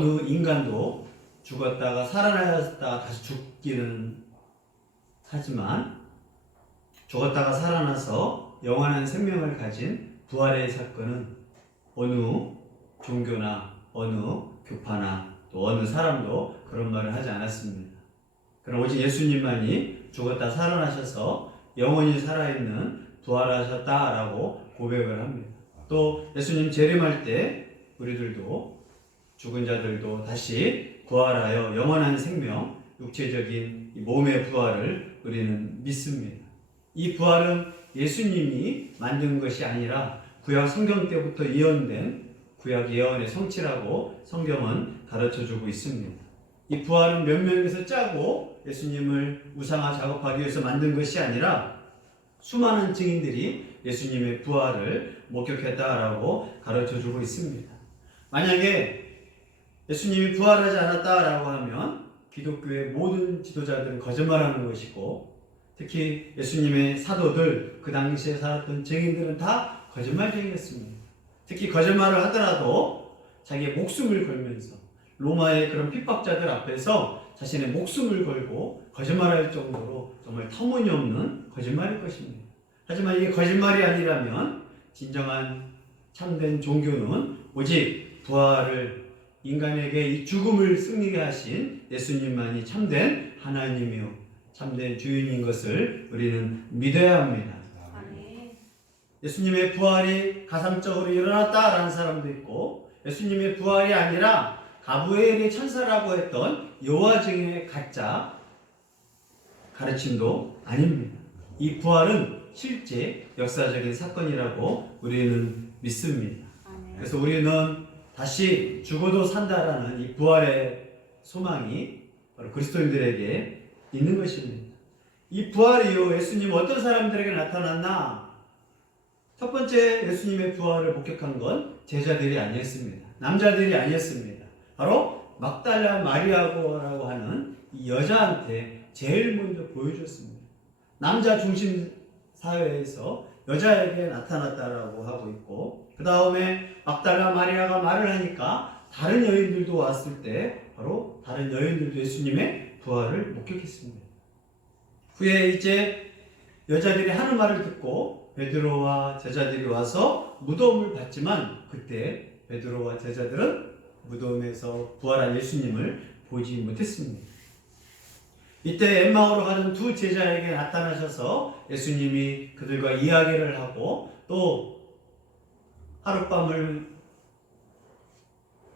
어느 인간도 죽었다가 살아났다가 다시 죽기는 하지만 죽었다가 살아나서 영원한 생명을 가진 부활의 사건은 어느 종교나 어느 교파나 또 어느 사람도 그런 말을 하지 않았습니다. 그럼 오직 예수님만이 죽었다 살아나셔서 영원히 살아있는 부활하셨다라고 고백을 합니다. 또 예수님 재림할 때 우리들도 죽은 자들도 다시 부활하여 영원한 생명, 육체적인 몸의 부활을 우리는 믿습니다. 이 부활은 예수님이 만든 것이 아니라 구약 성경 때부터 예언된 구약 예언의 성취라고 성경은 가르쳐주고 있습니다. 이 부활은 몇 명에서 짜고 예수님을 우상화 작업하기 위해서 만든 것이 아니라 수많은 증인들이 예수님의 부활을 목격했다라고 가르쳐주고 있습니다. 만약에 예수님이 부활하지 않았다라고 하면 기독교의 모든 지도자들은 거짓말하는 것이고, 특히 예수님의 사도들, 그 당시에 살았던 증인들은 다 거짓말쟁이였습니다. 특히 거짓말을 하더라도 자기의 목숨을 걸면서 로마의 그런 핍박자들 앞에서 자신의 목숨을 걸고 거짓말할 정도로 정말 터무니없는 거짓말일 것입니다. 하지만 이게 거짓말이 아니라면 진정한 참된 종교는 오직 부활을 인간에게 이 죽음을 승리게 하신 예수님만이 참된 하나님이요 참된 주인인 것을 우리는 믿어야 합니다. 예수님의 부활이 가상적으로 일어났다라는 사람도 있고, 예수님의 부활이 아니라 가브리엘의 천사라고 했던 여호와 증인의 가짜 가르침도 아닙니다. 이 부활은 실제 역사적인 사건이라고 우리는 믿습니다. 그래서 우리는 다시 죽어도 산다라는 이 부활의 소망이 바로 그리스도인들에게 있는 것입니다. 이 부활 이후 예수님 어떤 사람들에게 나타났나? 첫 번째 예수님의 부활을 목격한 건 제자들이 아니었습니다. 남자들이 아니었습니다. 바로 막달라 마리아라고 하는 이 여자한테 제일 먼저 보여줬습니다. 남자 중심 사회에서 여자에게 나타났다라고 하고 있고, 그 다음에 막달라 마리아가 말을 하니까 다른 여인들도 왔을 때 바로 다른 여인들도 예수님의 부활을 목격했습니다. 후에 이제 여자들이 하는 말을 듣고 베드로와 제자들이 와서 무덤을 봤지만, 그때 베드로와 제자들은 무덤에서 부활한 예수님을 보지 못했습니다. 이때 엠마오로 가는 두 제자에게 나타나셔서 예수님이 그들과 이야기를 하고 또 하룻밤을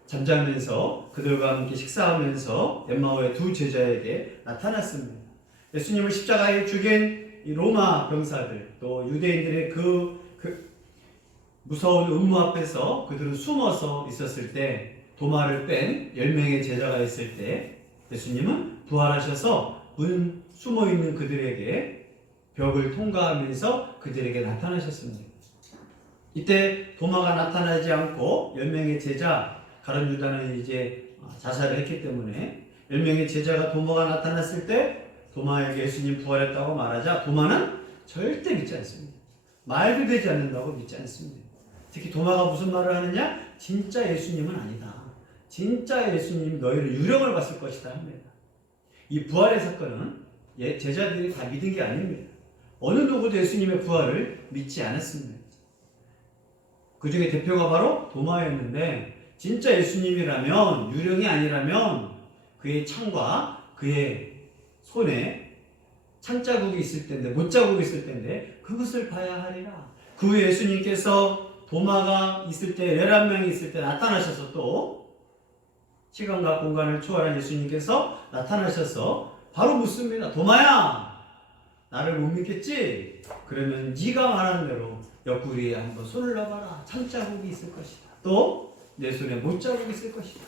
잠자면서 그들과 함께 식사하면서 엠마오의 두 제자에게 나타났습니다. 예수님을 십자가에 죽인 이 로마 병사들, 또 유대인들의 그 무서운 음모 앞에서 그들은 숨어서 있었을 때, 도마를 뺀 10명의 제자가 있을 때 예수님은 부활하셔서 숨어있는 그들에게 벽을 통과하면서 그들에게 나타나셨습니다. 이때 도마가 나타나지 않고 10명의 제자, 가룟 유다는 이제 자살을 했기 때문에 10명의 제자가 도마가 나타났을 때 도마에게 예수님 부활했다고 말하자 도마는 절대 믿지 않습니다. 말도 되지 않는다고 믿지 않습니다. 특히 도마가 무슨 말을 하느냐? 진짜 예수님은 아니다. 진짜 예수님이 너희를 유령을 봤을 것이다 합니다. 이 부활의 사건은 제자들이 다 믿은 게 아닙니다. 어느 누구도 예수님의 부활을 믿지 않았습니다. 그 중에 대표가 바로 도마였는데, 진짜 예수님이라면, 유령이 아니라면 그의 창과 그의 손에 창자국이 있을 텐데, 못자국이 있을 텐데 그것을 봐야 하리라. 그 후에 예수님께서 도마가 있을 때, 11명이 있을 때 나타나셔서, 또 시간과 공간을 초월한 예수님께서 나타나셔서 바로 묻습니다. 도마야, 나를 못 믿겠지? 그러면 네가 말하는 대로 옆구리에 한번 손을 넣어봐라. 창자국이 있을 것이다. 또 내 손에 못자국이 있을 것이다.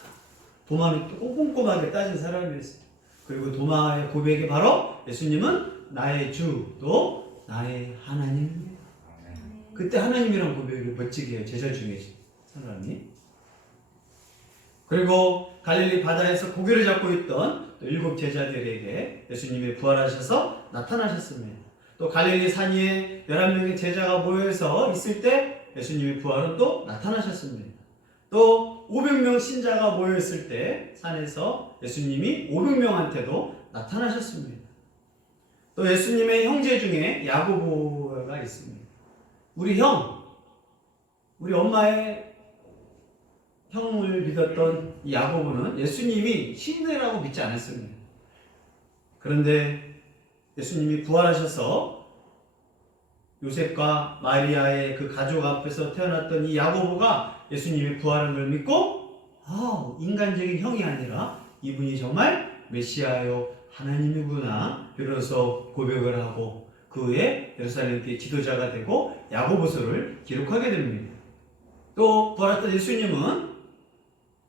도마는 또 꼼꼼하게 따진 사람이었어요. 그리고 도마의 고백이 바로 예수님은 나의 주, 또 나의 하나님입니다. 그때 하나님이란 고백을 멋지게 해요. 제자 중에 사람이. 그리고 갈릴리 바다에서 고기를 잡고 있던 7 제자들에게 예수님이 부활하셔서 나타나셨습니다. 또 갈릴리 산 위에 11명의 제자가 모여서 있을 때 예수님의 부활은 또 나타나셨습니다. 또 500명 신자가 모였을 때 산에서 예수님이 500명한테도 나타나셨습니다. 또 예수님의 형제 중에 야고보가 있습니다. 우리 형, 우리 엄마의 형을 믿었던 이 야고보는 예수님이 신이라고 믿지 않았습니다. 그런데 예수님이 부활하셔서 요셉과 마리아의 그 가족 앞에서 태어났던 이 야고보가 예수님이 부활한 걸 믿고 인간적인 형이 아니라 이분이 정말 메시아요 하나님이구나 비로소 고백을 하고 그 후에 예루살렘 교회 지도자가 되고 야고보서를 기록하게 됩니다. 또 부활했던 예수님은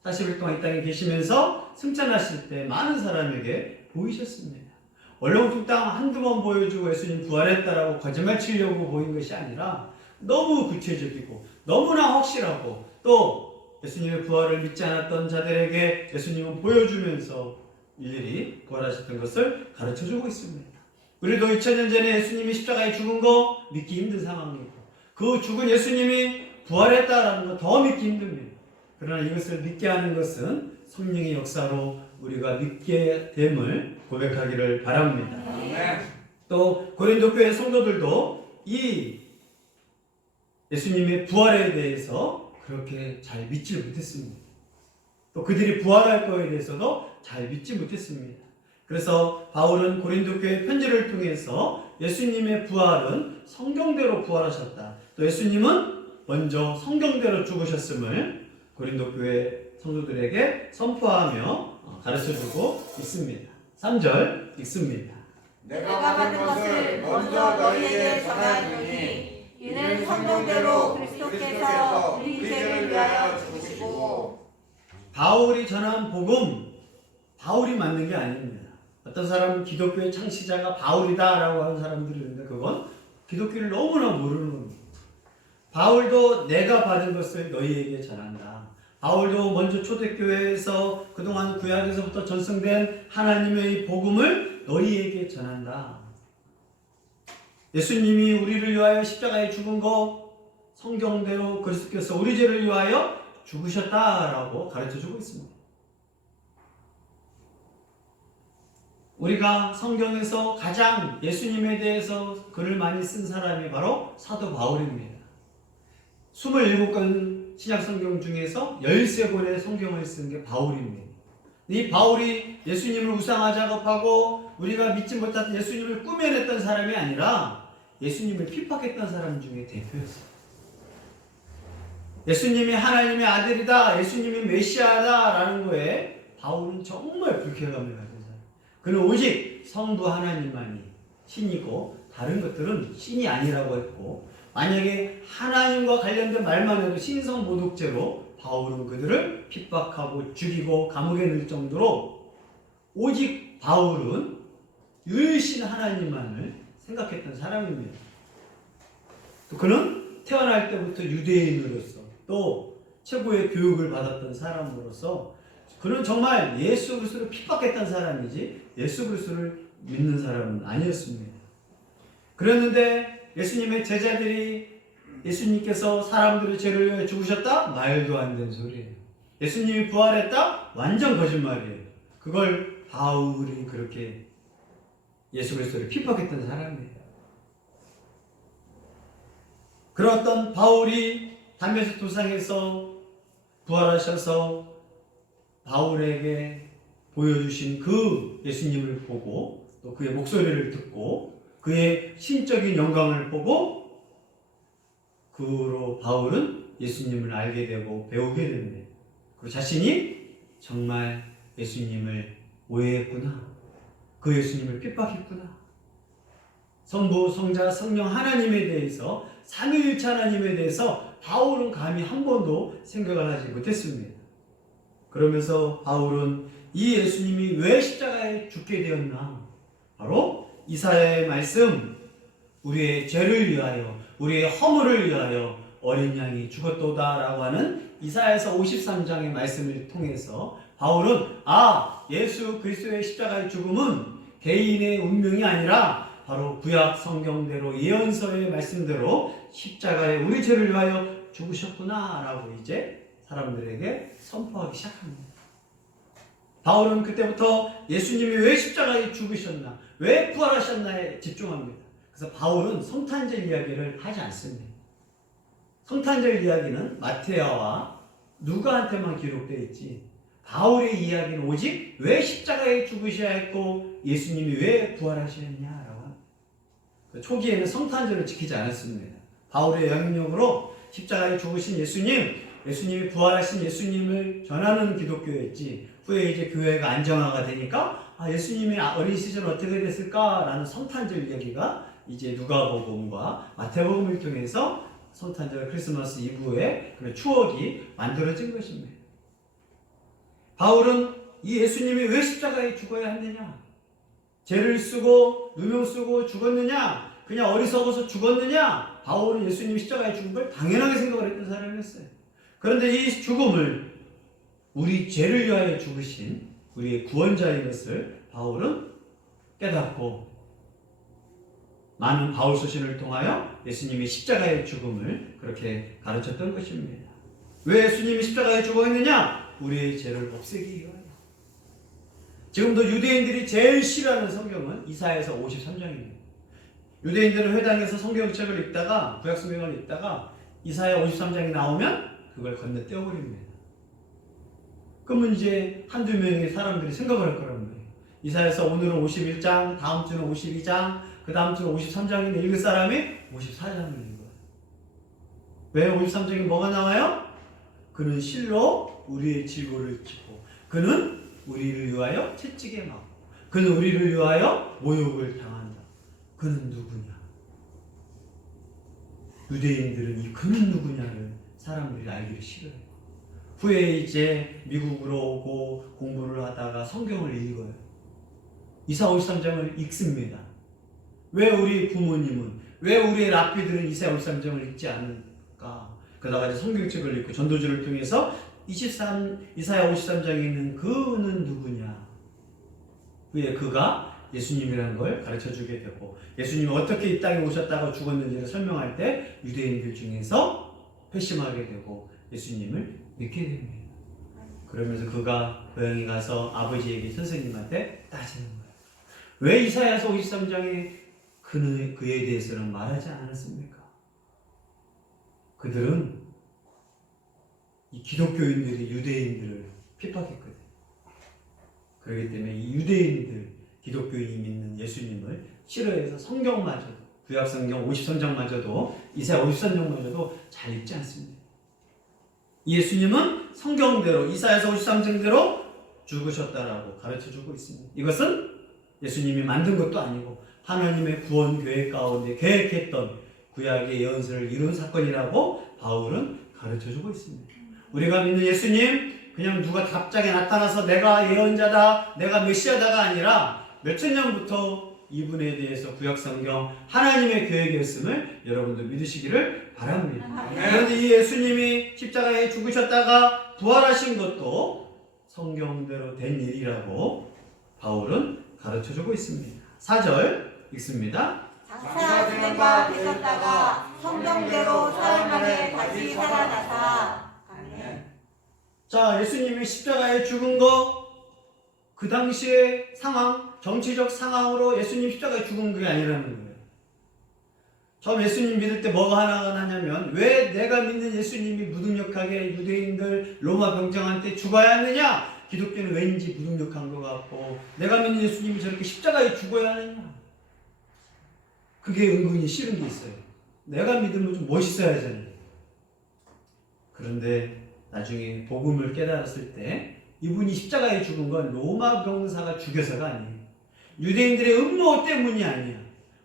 40일 동안 이 땅에 계시면서 승천하실 때 많은 사람에게 보이셨습니다. 얼렁뚱땅 한두 번 보여주고 예수님 부활했다라고 거짓말 치려고 보인 것이 아니라 너무 구체적이고 너무나 확실하고 또 예수님의 부활을 믿지 않았던 자들에게 예수님은 보여주면서 일일이 부활하셨던 것을 가르쳐주고 있습니다. 우리도 2000년 전에 예수님이 십자가에 죽은 거 믿기 힘든 상황이고 그 죽은 예수님이 부활했다라는 거 더 믿기 힘듭니다. 그러나 이것을 믿게 하는 것은 성령의 역사로 우리가 믿게 됨을 고백하기를 바랍니다. 또 고린도 교회 성도들도 이 예수님의 부활에 대해서 그렇게 잘 믿지 못했습니다. 또 그들이 부활할 거에 대해서도 잘 믿지 못했습니다. 그래서 바울은 고린도 교회 편지를 통해서 예수님의 부활은 성경대로 부활하셨다. 또 예수님은 먼저 성경대로 죽으셨음을 고린도 교회 성도들에게 선포하며 가르쳐주고 있습니다. 3절 읽습니다. 내가 받은 것을 먼저 너희에게 전하노니 이는 성경대로 그리스도께서 우리 죄를 위하여 죽으시고. 바울이 전한 복음, 바울이 만든 게 아닙니다. 어떤 사람은 기독교의 창시자가 바울이다라고 하는 사람들이 있는데 그건 기독교를 너무나 모르는 겁니다. 바울도 내가 받은 것을 너희에게 전한다. 바울도 먼저 초대교회에서 그동안 구약에서부터 전승된 하나님의 복음을 너희에게 전한다. 예수님이 우리를 위하여 십자가에 죽은 거 성경대로 그리스도께서 우리 죄를 위하여 죽으셨다라고 가르쳐주고 있습니다. 우리가 성경에서 가장 예수님에 대해서 글을 많이 쓴 사람이 바로 사도 바울입니다. 27권 신약성경 중에서 13권의 성경을 쓴 게 바울입니다. 이 바울이 예수님을 우상화 작업하고 우리가 믿지 못했던 예수님을 꾸며냈던 사람이 아니라 예수님을 핍박했던 사람 중에 대표였어요. 예수님이 하나님의 아들이다, 예수님이 메시아다라는 거에 바울은 정말 불쾌감을 가진 사람. 그는 오직 성부 하나님만이 신이고 다른 것들은 신이 아니라고 했고 만약에 하나님과 관련된 말만 해도 신성모독죄로 바울은 그들을 핍박하고 죽이고 감옥에 넣을 정도로 오직 바울은 유일신 하나님만을 생각했던 사람입니다. 또 그는 태어날 때부터 유대인으로서 또 최고의 교육을 받았던 사람으로서 그는 정말 예수 그리스도를 핍박했던 사람이지 예수 그리스도를 믿는 사람은 아니었습니다. 그랬는데 예수님의 제자들이 예수님께서 사람들의 죄를 위해 죽으셨다? 말도 안 되는 소리예요. 예수님이 부활했다? 완전 거짓말이에요. 그걸 바울이 그렇게 예수 그리스도를 핍박했던 사람이에요. 그런 어떤 바울이 담에색 도상에서 부활하셔서 바울에게 보여주신 그 예수님을 보고 또 그의 목소리를 듣고 그의 신적인 영광을 보고 그 후로 바울은 예수님을 알게 되고 배우게 됩니다. 그 자신이 정말 예수님을 오해했구나. 그 예수님을 핍박했구나. 성부, 성자, 성령 하나님에 대해서 삼위일체 하나님에 대해서 바울은 감히 한 번도 생각을 하지 못했습니다. 그러면서 바울은 이 예수님이 왜 십자가에 죽게 되었나? 바로 이사야의 말씀, 우리의 죄를 위하여 우리의 허물을 위하여 어린 양이 죽었도다라고 하는 이사야서 53장의 말씀을 통해서 바울은 예수 그리스도의 십자가의 죽음은 개인의 운명이 아니라 바로 구약 성경대로 예언서의 말씀대로 십자가에 우리 죄를 위하여 죽으셨구나라고 이제 사람들에게 선포하기 시작합니다. 바울은 그때부터 예수님이 왜 십자가에 죽으셨나, 왜 부활하셨나에 집중합니다. 그래서 바울은 성탄절 이야기를 하지 않습니다. 성탄절 이야기는 마테아와 누가한테만 기록되어 있지, 바울의 이야기는 오직 왜 십자가에 죽으셔야 했고 예수님이 왜 부활하셨냐라고 합니다. 초기에는 성탄절을 지키지 않았습니다. 바울의 영향력으로 십자가에 죽으신 예수님이 부활하신 예수님을 전하는 기독교였지, 후에 이제 교회가 안정화가 되니까 예수님이 어린 시절 어떻게 됐을까라는 성탄절 이야기가 이제 누가복음과 마태복음을 통해서 성탄절 크리스마스 이브의 그런 추억이 만들어진 것입니다. 바울은 이 예수님이 왜 십자가에 죽어야 했느냐, 죄를 쓰고 누명 쓰고 죽었느냐, 그냥 어리석어서 죽었느냐, 바울은 예수님이 십자가에 죽은 걸 당연하게 생각을 했던 사람이었어요. 그런데 이 죽음을 우리 죄를 위하여 죽으신 우리의 구원자인 것을 바울은 깨닫고 많은 바울 서신을 통하여 예수님이 십자가의 죽음을 그렇게 가르쳤던 것입니다. 왜 예수님이 십자가에 죽었느냐? 우리의 죄를 없애기 위하여. 지금도 유대인들이 제일 싫어하는 성경은 이사야서 53장입니다. 유대인들은 회당에서 성경책을 읽다가, 구약 성경을 읽다가 이사야 53장이 나오면 그걸 건너뛰어버립니다. 그러면 이제 한두 명의 사람들이 생각을 할 거란 말이에요. 이사야서 오늘은 51장, 다음 주는 52장, 그 다음 주는 53장인데 읽을 사람이 54장을 읽어요. 왜 53장에 뭐가 나와요? 그는 실로 우리의 질고를 지고, 그는 우리를 위하여 채찍에 맞고, 그는 우리를 위하여 모욕을 당한다. 그는 누구냐? 유대인들은 이 그는 누구냐를 사람들이 알기를 싫어해요. 후에 이제 미국으로 오고 공부를 하다가 성경을 읽어요. 이사 53장을 읽습니다. 왜 우리 부모님은, 왜 우리의 랍비들은 이사 53장을 읽지 않을까? 그러다가 이제 성경책을 읽고 전도주를 통해서 이사야 53장에 있는 그는 누구냐? 후에 그가 예수님이라는 걸 가르쳐주게 되고, 예수님이 어떻게 이 땅에 오셨다고 죽었는지를 설명할 때 유대인들 중에서 회심하게 되고 예수님을 믿게 됩니다. 그러면서 그가 고향에 가서 아버지에게, 선생님한테 따지는 거예요. 왜 이사야서 53장에 그에 대해서는 말하지 않았습니까? 그들은 이 기독교인들이 유대인들을 핍박했거든요. 그렇기 때문에 이 유대인들, 기독교인이 믿는 예수님을 싫어해서 성경마저도, 구약성경 53장마저도, 이사야 53장마저도 잘 읽지 않습니다. 예수님은 성경대로, 이사야서 53장대로 죽으셨다라고 가르쳐주고 있습니다. 이것은 예수님이 만든 것도 아니고 하나님의 구원 계획 가운데 계획했던 구약의 예언서를 이룬 사건이라고 바울은 가르쳐주고 있습니다. 우리가 믿는 예수님, 그냥 누가 갑자기 나타나서 내가 예언자다, 내가 메시아다가 아니라 몇천 년부터 이분에 대해서 구약성경 하나님의 계획이었음을 여러분도 믿으시기를 바랍니다. 그런데 이 예수님이 십자가에 죽으셨다가 부활하신 것도 성경대로 된 일이라고 바울은 가르쳐주고 있습니다. 4절 읽습니다. 장사 진행과 되셨다가 성경대로 사흘 만에 다시 살아나사. 아멘. 자, 예수님이 십자가에 죽은 거, 그 당시의 상황, 정치적 상황으로 예수님 십자가에 죽은 게 아니라는 거예요. 처음 예수님 믿을 때 뭐가 하나가 나냐면, 왜 내가 믿는 예수님이 무능력하게 유대인들 로마 병정한테 죽어야 하느냐? 기독교는 왠지 무능력한 것 같고, 내가 믿는 예수님이 저렇게 십자가에 죽어야 하느냐? 그게 은근히 싫은 게 있어요. 내가 믿으면 좀 멋있어야 하잖아요. 그런데 나중에 복음을 깨달았을 때 이분이 십자가에 죽은 건 로마 병사가 죽여서가 아니에요. 유대인들의 음모 때문이 아니야.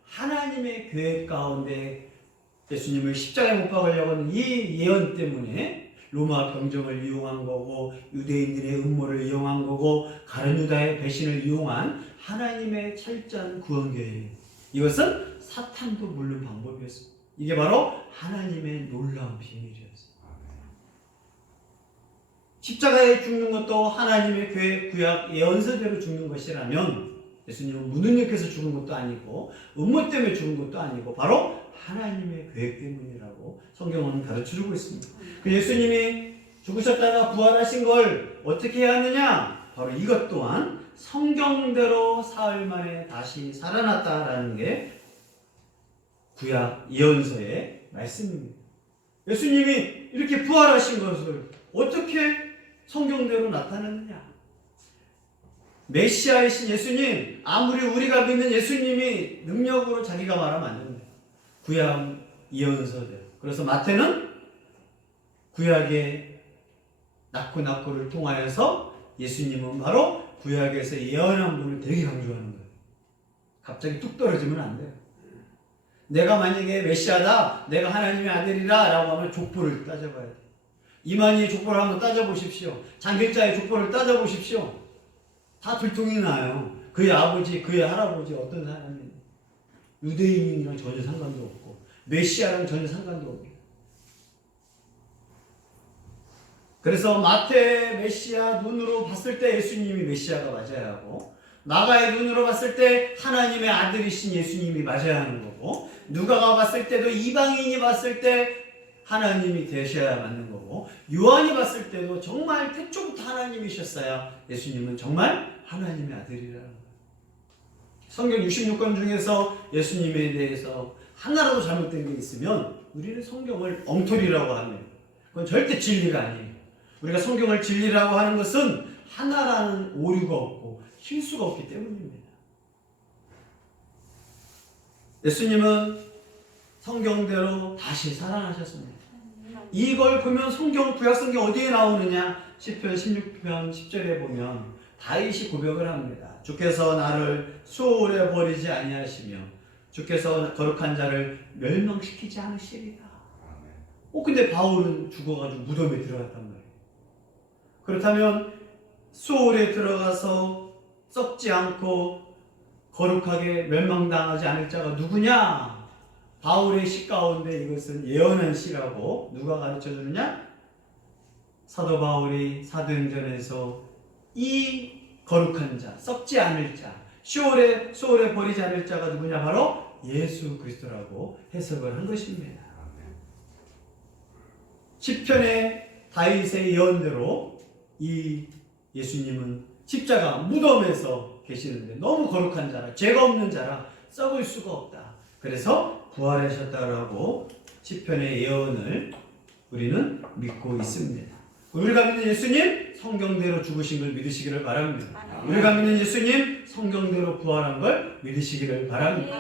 하나님의 계획 가운데 예수님을 십자가에 못 박으려고 하는 이 예언 때문에 로마 병정을 이용한 거고, 유대인들의 음모를 이용한 거고, 가룟 유다의 배신을 이용한 하나님의 철저한 구원 계획. 이것은 사탄도 모르는 방법이었습니다. 이게 바로 하나님의 놀라운 비밀이었어요. 십자가에 죽는 것도 하나님의 계획, 구약, 예언서대로 죽는 것이라면 예수님은 무능력해서 죽은 것도 아니고 음모 때문에 죽은 것도 아니고 바로 하나님의 계획 때문이라고 성경은 가르쳐주고 있습니다. 그 예수님이 죽으셨다가 부활하신 걸 어떻게 해야 하느냐? 바로 이것 또한 성경대로 사흘 만에 다시 살아났다라는 게 구약 예언서의 말씀입니다. 예수님이 이렇게 부활하신 것을 어떻게 성경대로 나타냈느냐? 메시아이신 예수님, 아무리 우리가 믿는 예수님이 능력으로 자기가 말하면 안 됩니다. 구약 예언서대로. 그래서 마태는 구약의 낙고를 통하여서 예수님은 바로 구약에서 예언한 분을 되게 강조하는 거예요. 갑자기 뚝 떨어지면 안 돼요. 내가 만약에 메시아다, 내가 하나님의 아들이라 라고 하면 족보를 따져봐야 돼요. 이만희의 족보를 한번 따져보십시오. 장길자의 족보를 따져보십시오. 다 들통이 나요. 그의 아버지, 그의 할아버지 어떤 사람이 유대인이랑 전혀 상관도 없고 메시아랑 전혀 상관도 없고. 그래서 마태 메시아 눈으로 봤을 때 예수님이 메시아가 맞아야 하고, 마가의 눈으로 봤을 때 하나님의 아들이신 예수님이 맞아야 하는 거고, 누가가 봤을 때도 이방인이 봤을 때 하나님이 되셔야 맞는 거고, 요한이 봤을 때도 정말 태초부터 하나님이셨어야 예수님은 정말 하나님의 아들이라는 거예요. 성경 66권 중에서 예수님에 대해서 하나라도 잘못된 게 있으면 우리는 성경을 엉터리라고 하면 그건 절대 진리가 아니에요. 우리가 성경을 진리라고 하는 것은 하나라는 오류가 없고 실수가 없기 때문입니다. 예수님은 성경대로 다시 살아나셨습니다. 이걸 보면 구약 성경 어디에 나오느냐? 시편 16편 10절에 보면 다윗이 고백을 합니다. 주께서 나를 수월에 버리지 아니하시며 주께서 거룩한 자를 멸망시키지 않으시리라. 근데 바울은 죽어가지고 무덤에 들어갔단 말이에요. 그렇다면 수월에 들어가서 썩지 않고 거룩하게 멸망당하지 않을 자가 누구냐? 바울의 시 가운데 이것은 예언한 시라고 누가 가르쳐주느냐? 사도 바울이 사도행전에서 이 거룩한 자, 썩지 않을 자, 수월에 버리지 않을 자가 누구냐? 바로 예수 그리스도라고 해석을 한 것입니다. 시편의 다윗의 예언대로 이 예수님은 십자가 무덤에서 계시는데 너무 거룩한 자라, 죄가 없는 자라 썩을 수가 없다. 그래서 부활하셨다라고 시편의 예언을 우리는 믿고 있습니다. 우리가 믿는 예수님 성경대로 죽으신 걸 믿으시기를 바랍니다. 우리가 믿는 예수님 성경대로 부활한 걸 믿으시기를 바랍니다.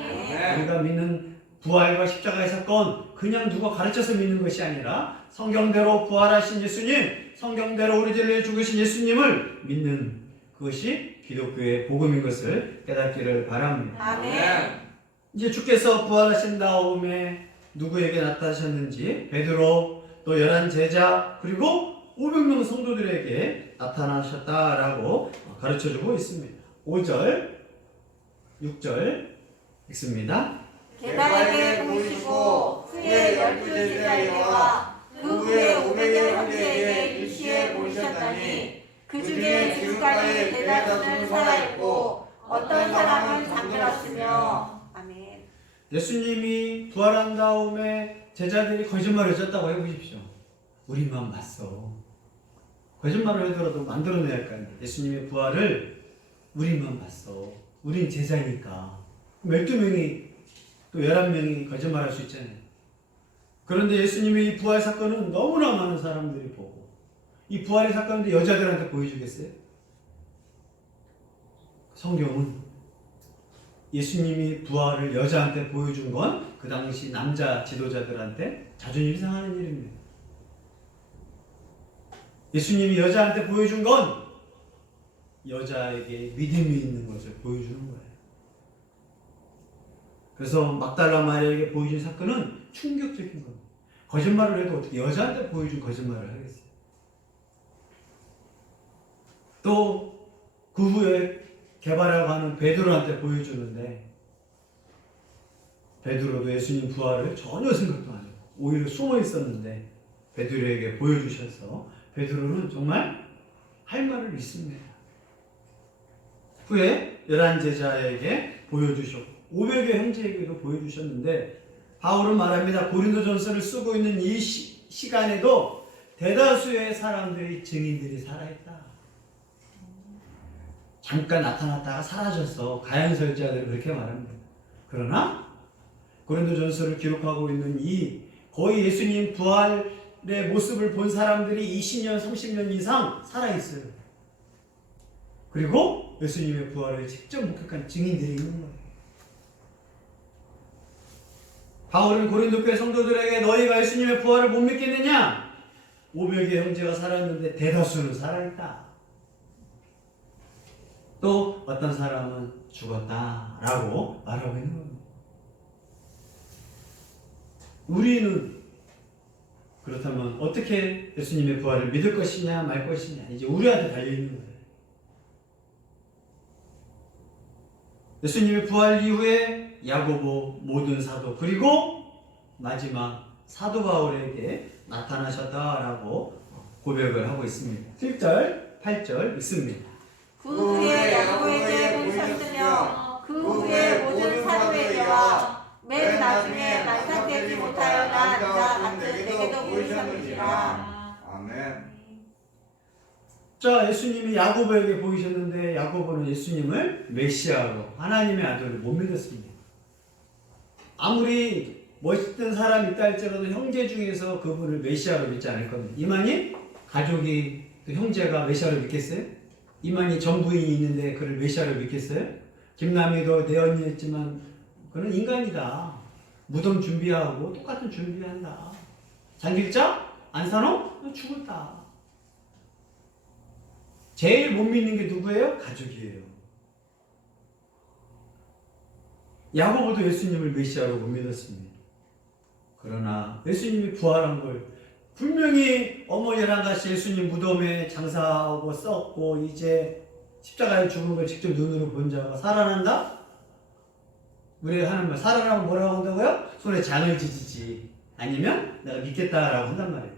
우리가 믿는 부활과 십자가의 사건 그냥 누가 가르쳐서 믿는 것이 아니라 성경대로 부활하신 예수님, 성경대로 우리들을 위해 죽으신 예수님을 믿는 그것이 기독교의 복음인 것을 깨닫기를 바랍니다. 아멘. 이제 주께서 부활하신 다음에 누구에게 나타나셨는지 베드로 또 11 제자 그리고 500명 성도들에게 나타나셨다라고 가르쳐주고 있습니다. 5절, 6절 읽습니다. 게다에게 보이시고 후에 12 제자에게와 그 후에 500여 형제에게 일시에 보이셨다니 그 중에 지금까지 대다수는 살아있고 어떤 사람은 잠들었으며. 아멘. 예수님이 부활한 다음에 제자들이 거짓말을 쳤다고 해보십시오. 우리만 봤어. 거짓말을 하더라도 만들어내야 할 거 아니에요. 예수님의 부활을 우리만 봤어. 우린 제자니까. 12명이 또 11명이 거짓말할 수 있잖아요. 그런데 예수님의 이 부활 사건은 너무나 많은 사람들이 보고 이 부활의 사건인데 여자들한테 보여주겠어요? 성경은 예수님이 부활을 여자한테 보여준 건 그 당시 남자 지도자들한테 자존심이 상하는 일입니다. 예수님이 여자한테 보여준 건 여자에게 믿음이 있는 것을 보여주는 거예요. 그래서 막달라 마리아에게 보여준 사건은 충격적인 겁니다. 거짓말을 해도 어떻게 여자한테 보여준 거짓말을 하겠어요? 또 그 후에 개발하고 하는 베드로한테 보여주는데 베드로도 예수님 부활을 전혀 생각도 안 했고 오히려 숨어 있었는데 베드로에게 보여주셔서 베드로는 정말 할 말을 믿습니다. 후에 11 제자에게 보여주셨고 500여 형제에게도 보여주셨는데 바울은 말합니다. 고린도전서를 쓰고 있는 이 시간에도 대다수의 사람들이 증인들이 살아있다. 잠깐 나타났다가 사라졌어. 가연설자들은 그렇게 말합니다. 그러나 고린도전서를 기록하고 있는 이 거의 예수님 부활의 모습을 본 사람들이 20년, 30년 이상 살아있어요. 그리고 예수님의 부활을 직접 목격한 증인들이 있는 거예요. 바울은 고린도 교회 성도들에게 너희가 예수님의 부활을 못 믿겠느냐? 500의 형제가 살았는데 대다수는 살아있다. 또 어떤 사람은 죽었다라고 말하고 있는 겁니다. 우리는 그렇다면 어떻게 예수님의 부활을 믿을 것이냐 말 것이냐 이제 우리한테 달려있는 거예요. 예수님의 부활 이후에 야고보 모든 사도 그리고 마지막 사도 바울에게 나타나셨다라고 고백을 하고 있습니다. 7절, 8절 읽습니다. 그 후에 야고보에게 보이셨으며 그 후에 모든 사도에게와 맨 나중에 만삭되지 못하여 난 자 같은 내게도 보이셨느니라. 아멘. 자, 예수님이 야고보에게 보이셨는데 야고보는 예수님을 메시아로 하나님의 아들로 못 믿었습니다. 아무리 멋있던 사람이 있다 할지라도 형제 중에서 그분을 메시아로 믿지 않을 겁니다. 이만희 가족이 또 형제가 메시아로 믿겠어요? 이만희 전 부인이 있는데 그를 메시아로 믿겠어요? 김남희도 내 언니였지만 그는 인간이다. 무덤 준비하고 똑같은 준비한다. 장길자? 안산호? 죽었다. 제일 못 믿는 게 누구예요? 가족이에요. 야고보도 예수님을 메시아로 못 믿었습니다. 그러나 예수님이 부활한 걸 분명히 어머니랑 같이 예수님 무덤에 장사하고 썩고 이제 십자가에 죽은 걸 직접 눈으로 본 자가 살아난다? 우리가 하는 말 살아나면 뭐라고 한다고요? 손에 장을 지지지 아니면 내가 믿겠다라고 한단 말이에요.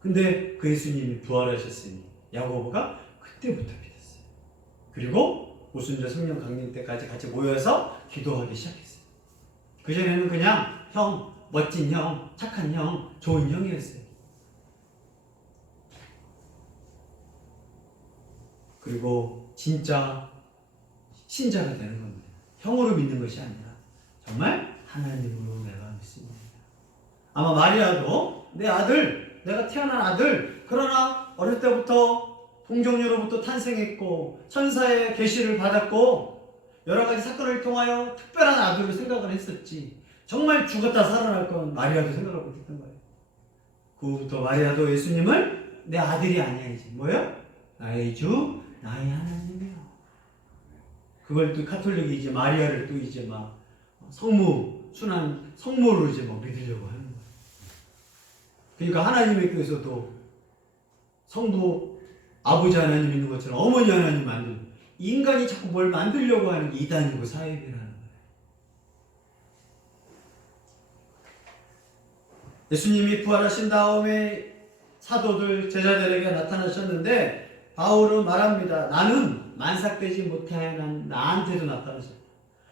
근데 그 예수님이 부활하셨으니 야고보가 그때부터 믿었어요. 그리고 오순절 성령 강림 때까지 같이 모여서 기도하기 시작했어요. 그전에는 그냥 형, 멋진 형, 착한 형, 좋은 형이었어요. 그리고 진짜 신자가 되는 겁니다. 형으로 믿는 것이 아니라 정말 하나님으로 내가 믿습니다. 아마 마리아도 내 아들, 내가 태어난 아들, 그러나 어릴 때부터 동정녀로부터 탄생했고 천사의 계시를 받았고 여러 가지 사건을 통하여 특별한 아들로 생각을 했었지. 정말 죽었다 살아날 건 마리아도 생각을 못했던 거예요. 그 후부터 마리아도 예수님을 내 아들이 아니야 이제 뭐예요? 나의 주, 나의 하나님이요. 그걸 또 카톨릭이 이제 마리아를 또 이제 막 성모, 순한 성모로 이제 막 믿으려고 하는 거예요. 그러니까 하나님의 교회에서도 성부 아버지 하나님 있는 것처럼 어머니 하나님 만들고 인간이 자꾸 뭘 만들려고 하는 게 이단이고 사입이라는 거예요. 예수님이 부활하신 다음에 사도들, 제자들에게 나타나셨는데 바울은 말합니다. 나는 만삭되지 못해 나한테도 나타나셨다.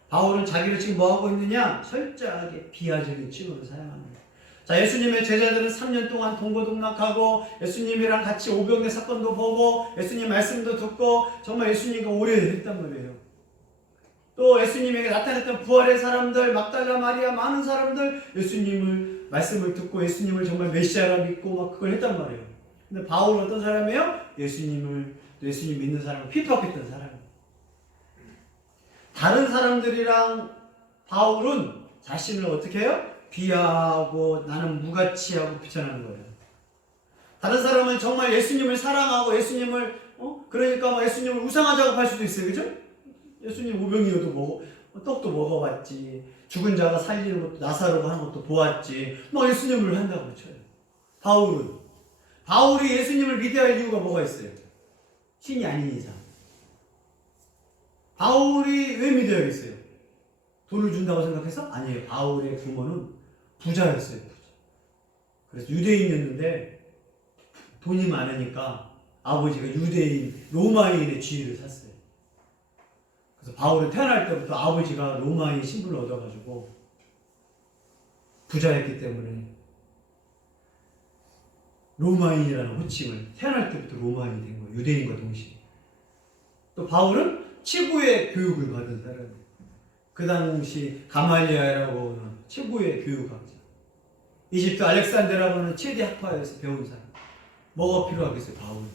바울은 자기를 지금 뭐하고 있느냐? 철저하게 비하적인 칭호를 사용합니다. 자, 예수님의 제자들은 3년 동안 동고동락하고 예수님이랑 같이 오병의 사건도 보고 예수님 말씀도 듣고 정말 예수님과 오래 했단 말이에요. 또 예수님에게 나타났던 부활의 사람들, 막달라 마리아, 많은 사람들 예수님을 말씀을 듣고 예수님을 정말 메시아라 믿고 막 그걸 했단 말이에요. 근데 바울은 어떤 사람이에요? 예수님 믿는 사람을 핍박했던 사람이에요. 다른 사람들이랑 바울은 자신을 어떻게 해요? 비하하고 나는 무가치하고 비천하는 거예요. 다른 사람은 정말 예수님을 사랑하고 예수님을 그러니까 막 예수님을 우상하자고 할 수도 있어요. 그죠? 예수님 오병이어도 떡도 먹어봤지. 죽은 자가 살리는 것도 나사로가 하는 것도 보았지. 막 예수님을 한다고 쳐요. 바울이 예수님을 믿어야 할 이유가 뭐가 있어요? 신이 아닌 이상. 바울이 왜 믿어야겠어요? 돈을 준다고 생각해서? 아니에요. 바울의 부모는 부자였어요. 그래서 유대인이었는데 돈이 많으니까 아버지가 유대인, 로마인의 지위를 샀어요. 그래서 바울은 태어날 때부터 아버지가 로마인 신분을 얻어가지고 부자였기 때문에 로마인이라는 호칭을 태어날 때부터 로마인이 된 거예요. 유대인과 동시에. 또 바울은 최고의 교육을 받은 사람이에요. 그 당시 가말리아라고 하는 최고의 교육학자. 이집트 알렉산더라고 하는 최대 학파에서 배운 사람. 뭐가 필요하겠어요, 바울은?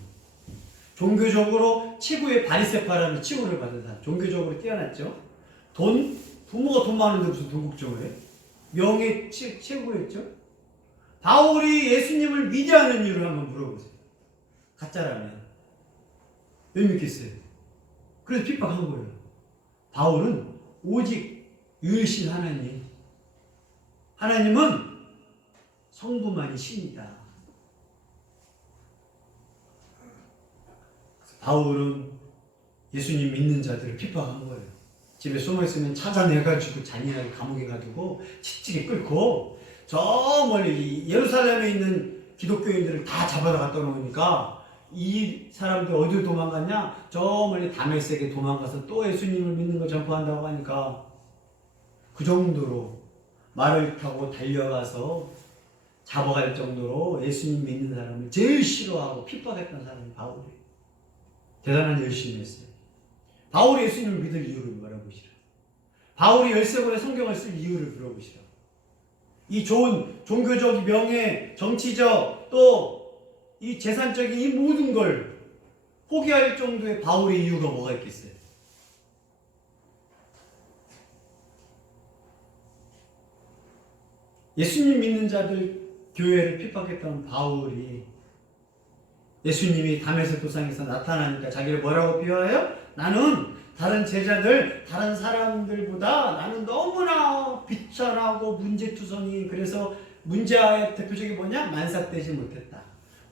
종교적으로 최고의 바리새파라는 칭호를 받은 사람. 종교적으로 뛰어났죠. 부모가 돈 많은데 무슨 돈 걱정을 해? 명예 최고였죠. 바울이 예수님을 믿어하는 이유를 한번 물어보세요. 가짜라면 왜 믿겠어요? 그래서 핍박한 거예요. 바울은 오직 유일신 하나님은 성부만이 신이다. 바울은 예수님 믿는 자들을 핍박한 거예요. 집에 숨어있으면 찾아내가지고 잔인하게 감옥에 가두고 칙칙이 끌고 저 멀리 예루살렘에 있는 기독교인들을 다 잡아다 갖다 놓으니까 이 사람들 어디로 도망갔냐? 저 멀리 다메섹에 도망가서 또 예수님을 믿는 걸 전파한다고 하니까 그 정도로 말을 타고 달려가서 잡아갈 정도로 예수님 믿는 사람을 제일 싫어하고 핍박했던 사람이 바울이에요. 대단한 열심히 했어요. 바울이 예수님을 믿을 이유를 물어보시라. 바울이 13권의 성경을 쓸 이유를 물어보시라. 이 좋은 종교적 명예, 정치적 또 이 재산적인 이 모든 걸 포기할 정도의 바울의 이유가 뭐가 있겠어요? 예수님 믿는 자들 교회를 핍박했던 바울이 예수님이 다메섹 도상에서 나타나니까 자기를 뭐라고 비유해요? 나는 다른 제자들, 다른 사람들보다 나는 너무나 비천하고 문제투성이, 그래서 문제의 대표적인 뭐냐? 만삭되지 못했다.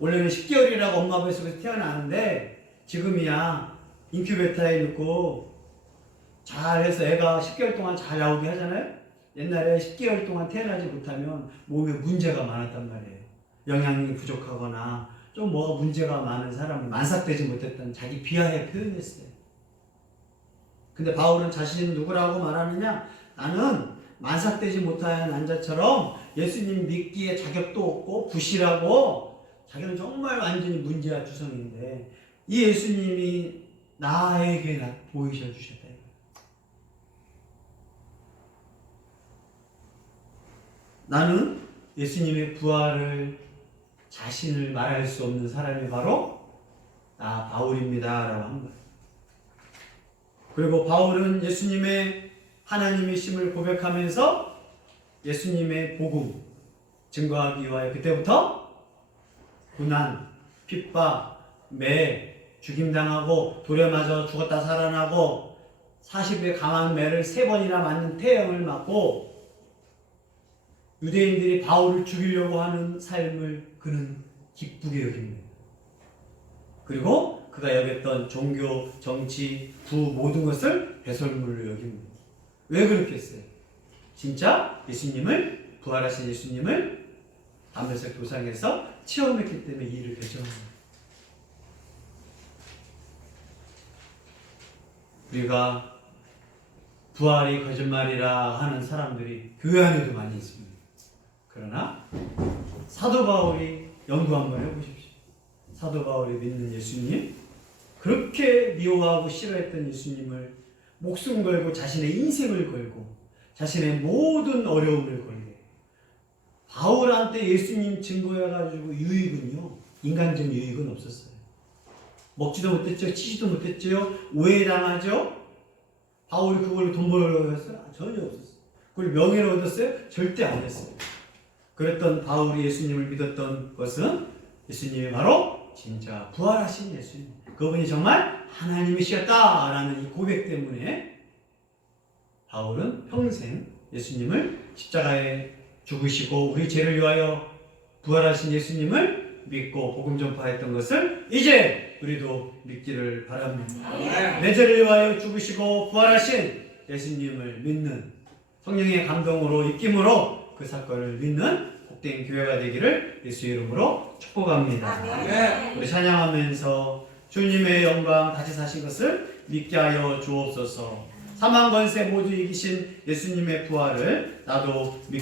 원래는 10개월이라고 엄마 뱃속에서 태어나는데 지금이야 인큐베이터에 넣고 잘해서 애가 10개월 동안 잘 나오게 하잖아요. 옛날에 10개월 동안 태어나지 못하면 몸에 문제가 많았단 말이에요. 영양이 부족하거나 좀 뭐가 문제가 많은 사람을 만삭되지 못했던 자기 비하에 표현했어요. 근데 바울은 자신은 누구라고 말하느냐? 나는 만삭되지 못한 난자처럼 예수님 믿기에 자격도 없고 부실하고 자기는 정말 완전히 문제와 투성인데 이 예수님이 나에게 보이셔 주셨다. 나는 예수님의 부활을 자신을 말할 수 없는 사람이 바로 나 바울입니다 라고 한 거예요. 그리고 바울은 예수님의 하나님이심을 고백하면서 예수님의 복음 증거하기 위하여 그때부터 고난, 핍박, 매, 죽임당하고 돌에 맞아 죽었다 살아나고 40의 강한 매를 3번이나 맞는 태형을 맞고 유대인들이 바울을 죽이려고 하는 삶을 그는 기쁘게 여깁니다. 그리고 그가 여겼던 종교, 정치, 부 모든 것을 배설물로 여깁니다. 왜 그렇게 했어요? 진짜 예수님을, 부활하신 예수님을 다메섹 도상에서 체험했기 때문에 이 일을 결정합니다. 우리가 부활이 거짓말이라 하는 사람들이 교회 안에도 많이 있습니다. 그러나 사도 바울이 연구 한번 해보십시오. 사도 바울이 믿는 예수님, 그렇게 미워하고 싫어했던 예수님을 목숨 걸고 자신의 인생을 걸고 자신의 모든 어려움을 걸고 바울한테 예수님 증거해가지고 유익은요, 인간적 유익은 없었어요. 먹지도 못했죠, 치지도 못했죠, 오해당하죠. 바울이 그걸로 돈 벌려고 했어요? 전혀 없었어요. 그걸 명예를 얻었어요? 절대 안 했어요. 그랬던 바울이 예수님을 믿었던 것은 예수님이 바로 진짜 부활하신 예수님, 그분이 정말 하나님이시었다라는 이 고백 때문에 바울은 평생 예수님을 십자가에 죽으시고 우리 죄를 위하여 부활하신 예수님을 믿고 복음 전파했던 것을 이제 우리도 믿기를 바랍니다. 내 죄를 위하여 죽으시고 부활하신 예수님을 믿는 성령의 감동으로 입김으로 그 사건을 믿는 복된 교회가 되기를 예수의 이름으로 축복합니다. 우리 찬양하면서 주님의 영광 다시 사신 것을 믿게 하여 주옵소서. 사망 권세 모두 이기신 예수님의 부활을 나도 믿